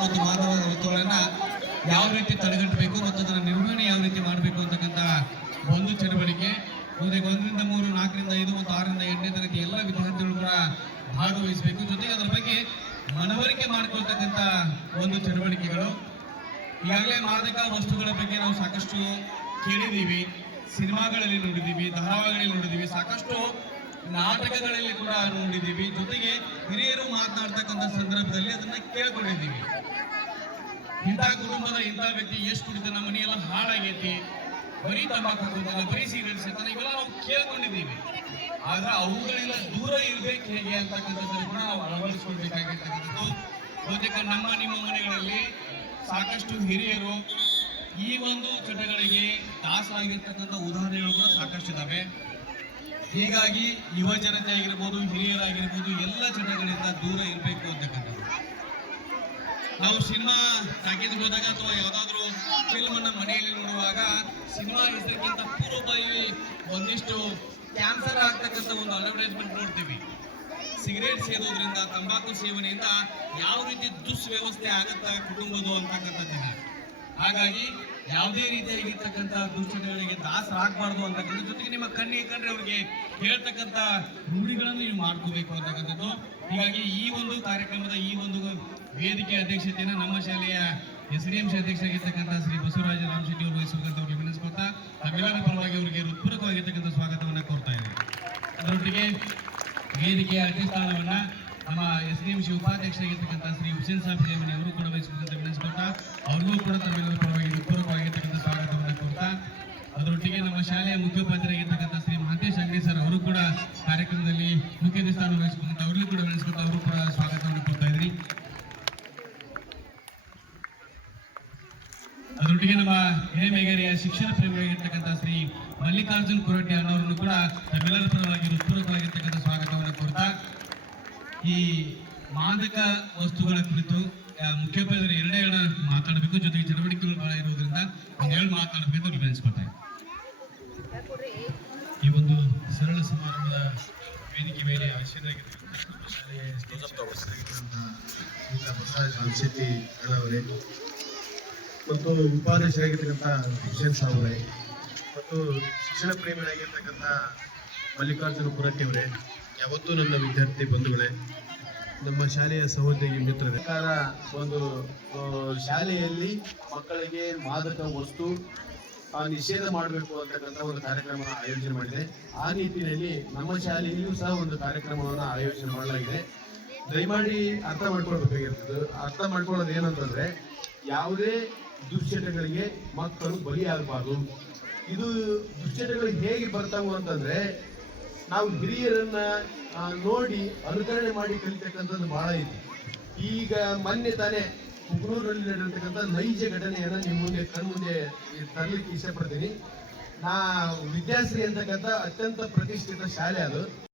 ಮಾಡಬೇಕು ಮತ್ತು ಮಾನವರ ವಸ್ತುಗಳನ್ನ ಯಾವ ರೀತಿ ತಡೆಗಟ್ಟಬೇಕು ಮತ್ತು ಅದರ ನಿರ್ವಹಣೆ ಯಾವ ರೀತಿ ಮಾಡಬೇಕು ಅಂತಕ್ಕಂಥ ಒಂದು ಚಟುವಟಿಕೆ. ಜೊತೆಗೆ 1ರಿಂದ 3, 4ರಿಂದ 5 ಮತ್ತು 6ರಿಂದ 8ನೇ ತರಗತಿ ಎಲ್ಲ ವಿದ್ಯಾರ್ಥಿಗಳು ಕೂಡ ಭಾಗವಹಿಸಬೇಕು. ಜೊತೆಗೆ ಅದರ ಬಗ್ಗೆ ಮನವರಿಕೆ ಮಾಡಿಕೊಳ್ತಕ್ಕಂಥ ಒಂದು ಚಟುವಟಿಕೆಗಳು. ಈಗಾಗಲೇ ಮಾದಕ ವಸ್ತುಗಳ ಬಗ್ಗೆ ನಾವು ಸಾಕಷ್ಟು ಕೇಳಿದ್ದೀವಿ, ಸಿನಿಮಾಗಳಲ್ಲಿ ನೋಡಿದ್ದೀವಿ, ಧಾರಾವಾಹಿಗಳಲ್ಲಿ ನೋಡಿದ್ದೀವಿ, ಸಾಕಷ್ಟು ನಾಟಕಗಳಲ್ಲಿ ಕೂಡ ನೋಡಿದ್ದೀವಿ. ಜೊತೆಗೆ ಹಿರಿಯರು ಮಾತನಾಡ್ತಕ್ಕಂಥ ಸಂದರ್ಭದಲ್ಲಿ ಅದನ್ನ ಕೇಳ್ಕೊಂಡಿದ್ದೀವಿ. ಇಂಥ ಕುಟುಂಬದ ಇಂಥ ವ್ಯಕ್ತಿ ಎಷ್ಟು ಕುಡಿತ, ನಮ್ಮ ಮನೆಯೆಲ್ಲ ಹಾಳಾಗೈತಿ, ಬರೀ ತಂಬಾಕು ಕುಡಿತಾನೆ, ಬರೀ ಸಿಗರೇಟ್ ಸೇತಾನೆ, ಇವೆಲ್ಲ ನಾವು ಕೇಳ್ಕೊಂಡಿದ್ದೀವಿ. ಆದ್ರೆ ಅವುಗಳೆಲ್ಲ ದೂರ ಇರ್ಬೇಕು ಹೇಗೆ ಅಂತಕ್ಕಂಥದ್ದನ್ನು ಕೂಡ ನಾವು ಅಳವಡಿಸ್ಕೊಳ್ಬೇಕಾಗಿರ್ತಕ್ಕಂಥದ್ದು. ಜೊತೆಗೆ ನಮ್ಮ ನಿಮ್ಮ ಮನೆಗಳಲ್ಲಿ ಸಾಕಷ್ಟು ಹಿರಿಯರು ಈ ಒಂದು ಚಟಗಳಿಗೆ ದಾಸರಾಗಿರ್ತಕ್ಕಂಥ ಉದಾಹರಣೆಗಳು ಕೂಡ ಸಾಕಷ್ಟು ಇದ್ದಾವೆ. ಹೀಗಾಗಿ ಯುವ ಜನತೆ ಆಗಿರ್ಬೋದು, ಹಿರಿಯರಾಗಿರ್ಬೋದು, ಎಲ್ಲ ಚಟಗಳಿಂದ ದೂರ ಇರಬೇಕು ಅಂತಕ್ಕಂಥದ್ದು. ನಾವು ಸಿನಿಮಾ ಟಾಕೀಸ್ಗೆ ಹೋದಾಗ ಅಥವಾ ಯಾವುದಾದ್ರೂ ಫಿಲ್ಮ್ ಅನ್ನ ಮನೆಯಲ್ಲಿ ನೋಡುವಾಗ ಸಿನಿಮಾ ಹೆಸರಿಗಿಂತ ಪೂರ್ವಭಾವಿ ಒಂದಿಷ್ಟು ಕ್ಯಾನ್ಸರ್ ಆಗ್ತಕ್ಕಂಥ ಒಂದು ಅಡ್ವರ್ಟೈಸ್ಮೆಂಟ್ ನೋಡ್ತೀವಿ. ಸಿಗರೇಟ್ ಸೇದೋದ್ರಿಂದ, ತಂಬಾಕು ಸೇವನೆಯಿಂದ ಯಾವ ರೀತಿ ದುಷ್ವ್ಯವಸ್ಥೆ ಆಗತ್ತ ಕುಟುಂಬದು ಅಂತಕ್ಕಂಥದ್ದಿದೆ. ಹಾಗಾಗಿ ಯಾವುದೇ ರೀತಿಯಾಗಿರ್ತಕ್ಕಂಥ ದುಶ್ಚಟಗಳಿಗೆ ದಾಸರಾಗಬಾರ್ದು ಅಂತಕ್ಕಂಥ. ಜೊತೆಗೆ ನಿಮ್ಮ ಕಣ್ಣಿಗೆ ಕಂಡ್ರೆ ಅವ್ರಿಗೆ ಹೇಳ್ತಕ್ಕಂಥ ರೂಢಿಗಳನ್ನು ನೀವು ಮಾಡ್ಕೋಬೇಕು ಅಂತಕ್ಕಂಥದ್ದು. ಹೀಗಾಗಿ ಈ ಒಂದು ಕಾರ್ಯಕ್ರಮದ ಈ ಒಂದು ವೇದಿಕೆ ಅಧ್ಯಕ್ಷತೆಯನ್ನು ನಮ್ಮ ಶಾಲೆಯ SDMC ಅಧ್ಯಕ್ಷರಾಗಿರ್ತಕ್ಕಂಥ ಶ್ರೀ ಬಸವರಾಜ ರಾಮಶೆಟ್ಟಿ ಅವರು ವಹಿಸಬೇಕಂತ ಅವ್ರಿಗೆ ವಿನಂತಿಸ್ಕೊಳ್ತಾ ತಮ್ಮೆಲ್ಲರ ಪರವಾಗಿ ಅವರಿಗೆ ಹೃತ್ಪೂರ್ವಕವಾಗಿರ್ತಕ್ಕಂಥ ಸ್ವಾಗತವನ್ನು ಕೋರ್ತಾ ಇದ್ದಾರೆ. ಅದರೊಟ್ಟಿಗೆ ವೇದಿಕೆಯ ಅಧ್ಯಕ್ಷಸ್ಥಾನವನ್ನ ನಮ್ಮ SDMC ಉಪಾಧ್ಯಕ್ಷರಾಗಿರ್ತಕ್ಕಂಥ ಶ್ರೀ ಹುಸೇನ್ ಸಾಬ್ ಜೇಮನಿ ಅವರು ಕೂಡ ವಹಿಸಬೇಕಂತ ವಿನಂತಿಸ್ಕೊಳ್ತಾ ಅವ್ರಿಗೂ ಕೂಡ ತಮ್ಮೆಲ್ಲರ ಪರವಾಗಿ ಹೃತ್ಪೂರ್ವಕವಾಗಿರ್ತಕ್ಕಂಥ ಸ್ವಾಗತವನ್ನು ಕೋರ್ತಾ, ಅದರೊಟ್ಟಿಗೆ ನಮ್ಮ ಶಾಲೆಯ ಮುಖ್ಯೋಪಾಧ್ಯಾಯರಾಗಿರ್ತಕ್ಕಂಥ ಶ್ರೀ ಮಹಂತೇಶ್ ಅಂಗಡಿ ಸರ್ ಅವರು ಕೂಡ ಕಾರ್ಯಕ್ರಮದಲ್ಲಿ ಮುಖ್ಯ ಸ್ಥಾನ ವಹಿಸಬೇಕಂತ ಅವ್ರಿಗೂ ಕೂಡ ವಿನಂತಿಸ್ಕೊಳ್ತಾ ಅವರು ಕೂಡ ಸ್ವಾಗತವನ್ನು ಕೋರ್ತಾ ಇದ್ರಿ. ಅದರೊಟ್ಟಿಗೆ ನಮ್ಮ ಹಿರೇಮೇಗರಿಯ ಶಿಕ್ಷಣ ಪ್ರೇಮಿಯಾಗಿರ್ತಕ್ಕಂಥ ಶ್ರೀ ಮಲ್ಲಿಕಾರ್ಜುನ್ ಕುರಟ್ಟಿ ಅನ್ನೋರನ್ನು ಕೂಡ ತಮ್ಮೆಲ್ಲರ ಪರವಾಗಿ ಹೃತ್ಪೂರ್ವಕವಾಗಿರ್ತಕ್ಕಂಥ ಸ್ವಾಗತವನ್ನು ಕೋರ್ತಾ, ಈ ಮಾದಕ ವಸ್ತುಗಳ ಕುರಿತು ಮುಖ್ಯೋಪಾಧ್ಯಾಯರು 2 ಮಾತಾಡಬೇಕು. ಜೊತೆಗೆ ಚಟುವಟಿಕೆಗಳು ಬಹಳ ಇರುವುದರಿಂದ 1 ಮಾತಾಡಬೇಕು ಅಂತ ವಿನಂತಿಸ್ಕೊಳ್ತಾ ಈ ಒಂದು ಸರಳ ಸಮಾರಂಭದ ವೇದಿಕೆ ಮೇಲೆ ಆಶೀರ್ವಾಗಿರ್ತಕ್ಕಂಥ ನಮ್ಮ ಶಾಲೆಯ ಬಸವರಾಜ ರಾಮಶೆಟ್ಟಿ ಅವರೇ ಮತ್ತು ಉಪಾಧ್ಯಕ್ಷರಾಗಿರ್ತಕ್ಕಂಥ ಹುಸೇನ್ ಸಾಬ್ ಅವರೇ ಮತ್ತು ಶಿಕ್ಷಣ ಪ್ರೇಮಿಯಾಗಿರ್ತಕ್ಕಂಥ ಮಲ್ಲಿಕಾರ್ಜುನ ಕುರಟ್ಟಿ ಅವರೇ, ಯಾವತ್ತೂ ನನ್ನ ವಿದ್ಯಾರ್ಥಿ ಬಂಧುಗಳೇ, ನಮ್ಮ ಶಾಲೆಯ ಸಹೋದ್ಯೋಗಿ ಮಿತ್ರರೇ, ಒಂದು ಶಾಲೆಯಲ್ಲಿ ಮಕ್ಕಳಿಗೆ ಮಾದಕ ವಸ್ತು ನಿಷೇಧ ಮಾಡಬೇಕು ಅಂತಕ್ಕಂಥ ಒಂದು ಕಾರ್ಯಕ್ರಮ ಆಯೋಜನೆ ಮಾಡಿದೆ. ಆ ನಿಟ್ಟಿನಲ್ಲಿ ನಮ್ಮ ಶಾಲೆಯಲ್ಲಿಯೂ ಸಹ ಒಂದು ಕಾರ್ಯಕ್ರಮವನ್ನು ಆಯೋಜನೆ ಮಾಡಲಾಗಿದೆ. ದಯಮಾಡಿ ಅರ್ಥ ಮಾಡ್ಕೊಳ್ಬೇಕಾಗಿರ್ತದೆ. ಅರ್ಥ ಮಾಡ್ಕೊಳ್ಳೋದು ಏನಂತಂದ್ರೆ, ಯಾವುದೇ ದುಶ್ಚಟಗಳಿಗೆ ಮಕ್ಕಳು ಬಲಿಯಾಗಬಾರ್ದು. ಇದು ದುಶ್ಚಟಗಳು ಹೇಗೆ ಬರ್ತಾವು ಅಂತಂದ್ರೆ, ನಾವು ಹಿರಿಯರನ್ನ ನೋಡಿ ಅನುಕರಣೆ ಮಾಡಿ ಕಲಿತಕ್ಕಂಥದ್ದು ಬಹಳ ಐತಿ. ಈಗ ಮೊನ್ನೆ ತಾನೇ ಕುಗ್ನೂರಲ್ಲಿ ನಡೆದಿರ್ತಕ್ಕಂಥ ನೈಜ ಘಟನೆಯನ್ನ ನಿಮ್ಮ ಮುಂದೆ ಕಣ್ಮುಂದೆ ತರಲಿಕ್ಕೆ ಇಷ್ಟಪಡ್ತೀನಿ. ವಿದ್ಯಾಶ್ರೀ ಅಂತಕ್ಕಂಥ ಅತ್ಯಂತ ಪ್ರತಿಷ್ಠಿತ ಶಾಲೆ ಅದು.